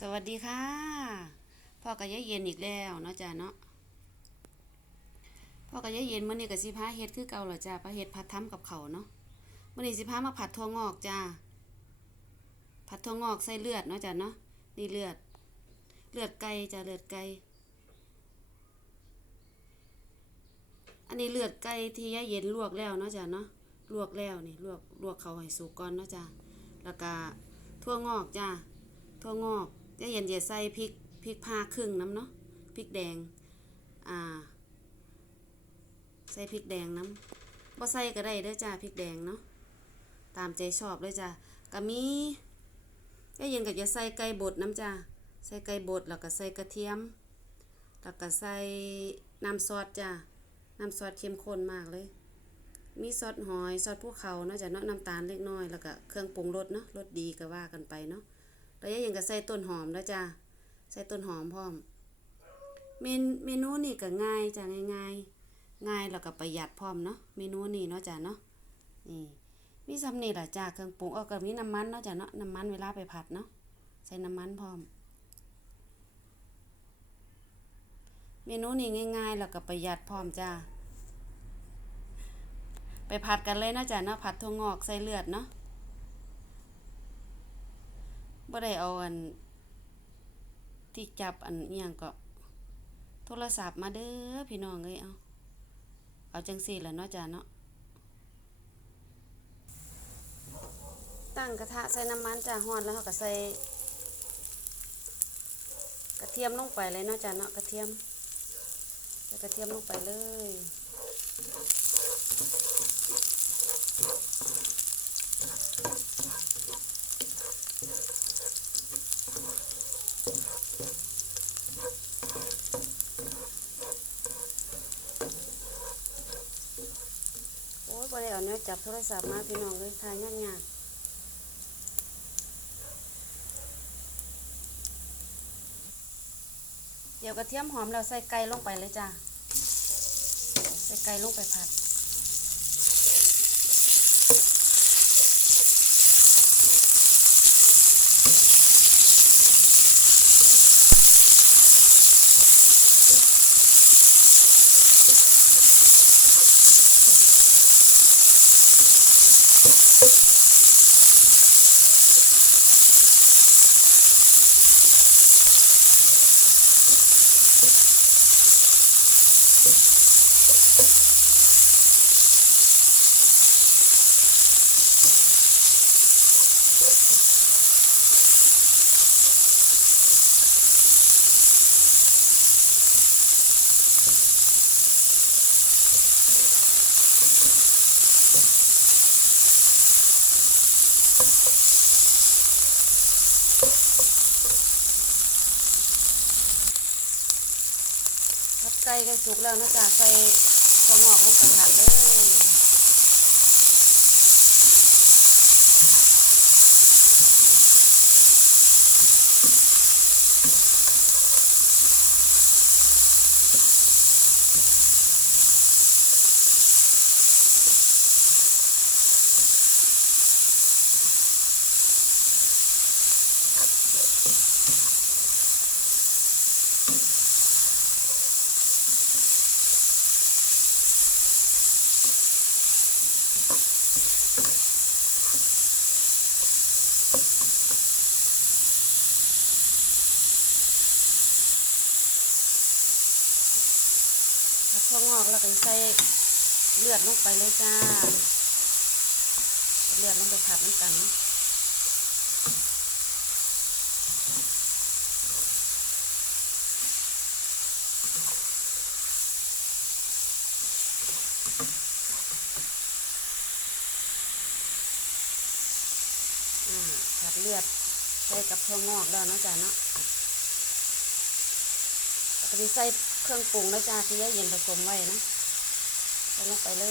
สวัสดีค่ะ พ่อกับยายเย็นอีกแล้วเนาะจ้าเนาะพ่อกับยายเย็นเมื้อนี้ก็สิพาเฮ็ดคือเก่าเหรอจ้าพาเฮ็ดผัดทำกับเขาเนาะเมื้อนี้สิพามาผัดถั่วงอกจ้าผัดถั่วงอกใส่เลือดเนาะจ้าเนาะนี่เลือด เลือดไก่จ้าเลือดไก่อันนี้เลือดไก่ที่ยายเย็นลวกแล้วเนาะจ้าเนาะลวกแล้วนี่ลวกลวกเขาให้สุกก่อนเนาะจ้าแล้วก็ถั่วงอกจ้าถั่วงอก จะเย็นจะใส่พริกพริกพาครึ่งน้ำเนาะพริกแดงอ่าใส่พริกแดงน้ำบ่ใส่ก็ได้เด้อจ้าพริกแดงเนาะตามใจชอบเลยจ้าก็มีจะเย็นก็จะใส่ไก่บดน้ำจ้าใส่ไก่บดแล้วก็ใส่กระเทียมแล้วก็ใส่น้ำซอสจ้าน้ำซอสเข้มข้นมากเลย มีซอสหอย ซอสภูเขาเนาะจ้ะเนาะน้ำตาลเล็กน้อย แล้วก็เครื่องปรุงรสเนาะ รสดีก็ว่ากันไปเนาะ แล้วยังก็ใส่ต้นหอมแล้วจ้าใส่ต้นหอมพร้อม เมนเมนูนี่ก็ง่ายจ้ะง่ายง่ายๆ ง่ายแล้วก็ประหยัดพร้อมเนาะเมนูนี่เนาะจ้ะเนาะนี่มีซ้ำนี่ล่ะจ้าเครื่องปรุงเอาก็มีน้ำมันเนาะจ้ะเนาะน้ำมันเวลาไปผัดเนาะใส่น้ำมันพร้อม เมนูนี่ง่าย ๆ แล้วก็ประหยัดพร้อมจ้าไปผัดกันเลยเนาะจ้ะเนาะผัดถั่วงอกใส่เลือดเนาะ บ่ได้เอาอัน ที่จับอันอิหยังก็ โทรศัพท์มาเด้อพี่น้องเอ้ยเอาเอาจังซี่แหละเนาะจ้ะเนาะตั้งกระทะใส่น้ำมันจ้ะร้อนแล้วเราก็ใส่กระเทียมลงไปเลยเนาะจ้ะเนาะกระเทียมใส่กระเทียมลงไปเลยโเอาเนื้อจับโทรศัพท์มาพี่น้องเลยทายยากๆเดี๋ยวกระเทียมหอมเราใส่ไก่ลงไปเลยจ้า ใส่ไก่ลงไปผัด ผัดไก่ก็สุกแล้วนะจ๊ะใส่ถั่วงอกลงกระทะเลย ผัดถั่วงอกแล้วก็ใส่เลือดลงไปเลยจ้า เลือดลงไปผัดน้ำกันเนอ่าผัดเลือดใส่กับถั่วงอกแล้วเนาะจ้าเนาะแล้วก็สิใส่ เครื่องปรุงนะจ้าที่ยายเย็นผสมไว้นะใส่ลงไปเล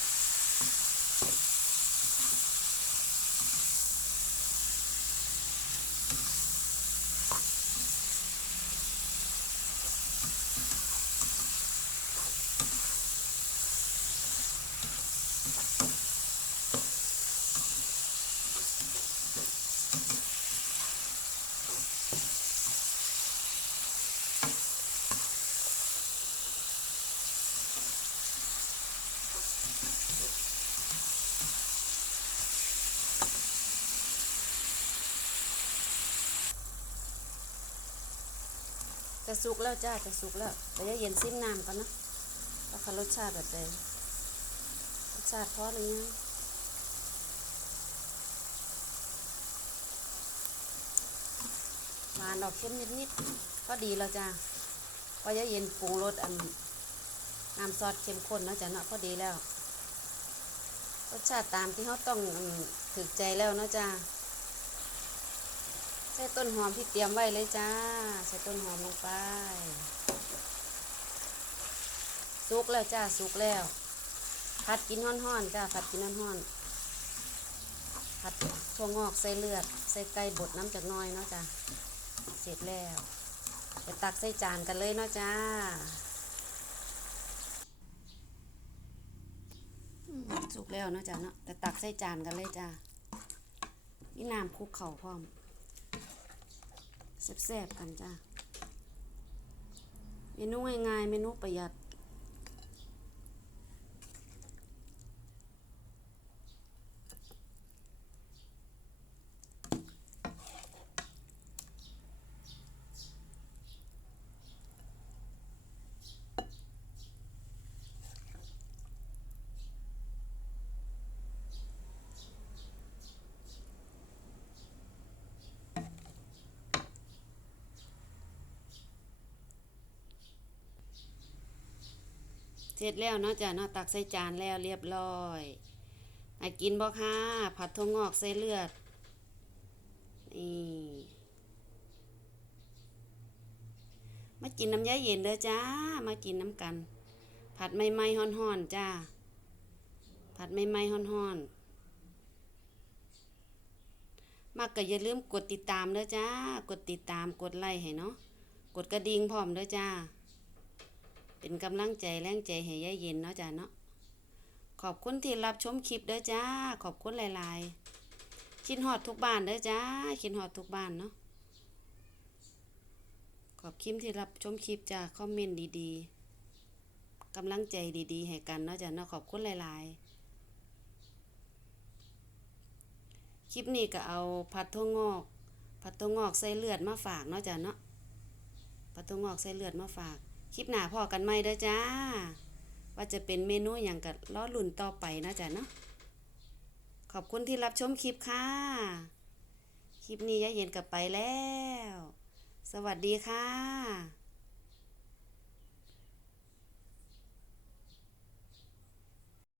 ย จะสุกแล้วจ้าจะสุกแล้วแต่จะเย็นซิมน้ำก่อนเนาะว่าเขารสชาติแบบใดรสชาติพอหรือยังหวานออกเข้มนิดๆพอดีแล้วจ้าพอจะเย็นปรุงรสอันน้ำซอสเข้มข้นนะจ้ะเนาะพอดีแล้ว รสชาติตามที่เขาต้องอืมถึกใจแล้วเนาะจ้า ใส่ต้นหอมที่เตรียมไว้เลยจ้า ใส่ต้นหอมลงไปสุกแล้วจ้าสุกแล้วผัดกินห้อนๆจ้าผัดกินห้อนๆผัดถั่วงอกใส่เลือด ใส่ไก่บดน้ำจากน้อยเนาะจ้าเสร็จแล้วไปตักใส่จานกันเลยเนาะจ้าสุกแล้วเนาะจ้าเนาะแต่ตักใส่จานกันเลยจ้ามีน้ำคลุกเข่าพร้อม แซ่บๆกันจ้าเมนูง่ายๆเมนูประหยัด เสร็จแล้วเนาะจ้ะเนาะตักใส่จานแล้วเรียบร้อยให้กินบ่ค่ะผัดถั่วงอกใส่เลือดนี่มากินน้ำยาเย็นเด้อจ้า มากินน้ำกัน ผัดใหม่ๆฮ้อนๆจ้า ผัดใหม่ๆฮ้อนๆมักก็อย่าลืมกดติดตามเด้อจ้า กดติดตามกดไลค์ให้เนาะกดกระดิ่งพร้อมเด้อจ้า เป็นกำลังใจแรงใจให้ยายเย็นเนาะจ้าเนาะขอบคุณที่รับชมคลิปเด้อจ้า ขอบคุณหลายๆคิดฮอดทุกบ้านเด้อจ้าคิดฮอดทุกบ้านเนาะขอบคิมที่รับชมคลิปจ้าคอมเมนต์ดีๆกำลังใจดีๆให้กันเนาะจ้าเนาะขอบคุณหลายๆ คลิปนี้ก็เอาผัดถั่วงอกผัดถั่วงอกใส่เลือดมาฝากเนาะจ้าเนาะผัดถั่วงอกใส่เลือดมาฝาก คลิปหน้าพอกันไหมเด้อจ้า ว่าจะเป็นเมนูอย่างกับล้อลุ่นต่อไปนะจ๊ะเนาะขอบคุณที่รับชมคลิปค่ะ คลิปนี้ยายเย็นกลับไปแล้ว สวัสดีค่ะ